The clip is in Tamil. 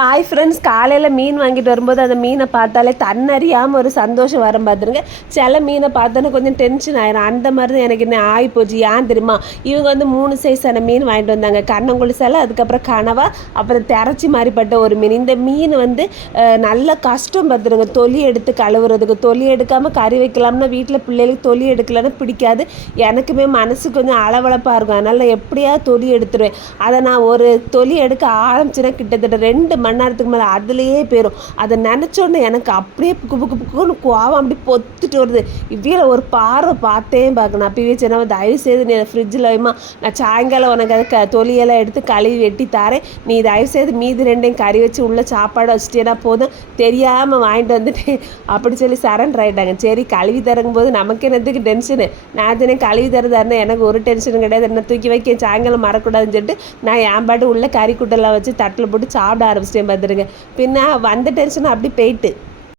ஹாய் ஃப்ரெண்ட்ஸ் காலையில் மீன் வாங்கிட்டு வரும்போது அந்த மீனை பார்த்தாலே தன்னறியாமல் ஒரு சந்தோஷம் வரும் பார்த்துருங்க சில மீனை பார்த்தோன்னா கொஞ்சம் டென்ஷன் ஆயிரும். அந்த மாதிரி தான் எனக்கு என்ன ஆகி போச்சு ஏன் தெரியுமா? இவங்க வந்து மூணு சைஸான மீன் வாங்கிட்டு வந்தாங்க. கண்ணங்குழி சில அதுக்கப்புறம் கனவா அப்புறம் திரச்சி மாதிரிப்பட்ட ஒரு மீன். இந்த மீன் வந்து நல்ல கஷ்டம் பார்த்துருங்க தொலி எடுத்து கழுவுறதுக்கு தொலி எடுக்காமல் கறி வைக்கலாம்னா வீட்டில் பிள்ளைகளுக்கு தொலி எடுக்கலன்னா பிடிக்காது. எனக்குமே மனசு கொஞ்சம் அளவளப்பாக இருக்கும். அதனால் எப்படியா எப்படியாவது தொலி எடுத்துருவேன். அதை நான் ஒரு தொலி எடுக்க ஆரம்பிச்சேன்னா கிட்டத்தட்ட ரெண்டு மணி நேரத்துக்கு மேலே அதுலேயே போயிடும் அதை நினச்சோன்னே எனக்கு அப்படியே புக்கு புக்கு புக்குன்னு கோவம் அப்படி பொத்துட்டு வருது. இவ்வியில் ஒரு பார்வை பார்த்தே பார்க்கணும் அப்பயே சரி நம்ம தயவு செய்து நீ ஃப்ரிட்ஜில் வைமா நான் சாயங்காலம் உனக்கு அது க தொலியெல்லாம் எடுத்து கழுவி வெட்டி தாரேன். நீ தயவு செய்து மீதி ரெண்டையும் கறி வச்சு உள்ள சாப்பாடு வச்சுட்டேன்னா போதும். தெரியாமல் வாங்கிட்டு வந்துட்டேன். அப்படி சொல்லி சரண்டர் ஆகிட்டாங்க சரி கழுவி தரங்கும்போது நமக்கு என்னத்துக்கு டென்ஷனு நான் தினம் கழுவி தரதா இருந்தால் எனக்கு ஒரு டென்ஷனும் கிடையாது. என்ன தூக்கி வைக்க சாயங்காலம் மறக்கூடாதுன்னு சொல்லிட்டு நான் என் பாட்டு உள்ள கறி குட்டெல்லாம் வச்சு தட்டில் போட்டு சாப்பிட ஆரம்பிச்சிட்டேன் பார்த்துருங்க பின்ன வந்த டென்ஷன் அப்படி போயிட்டு.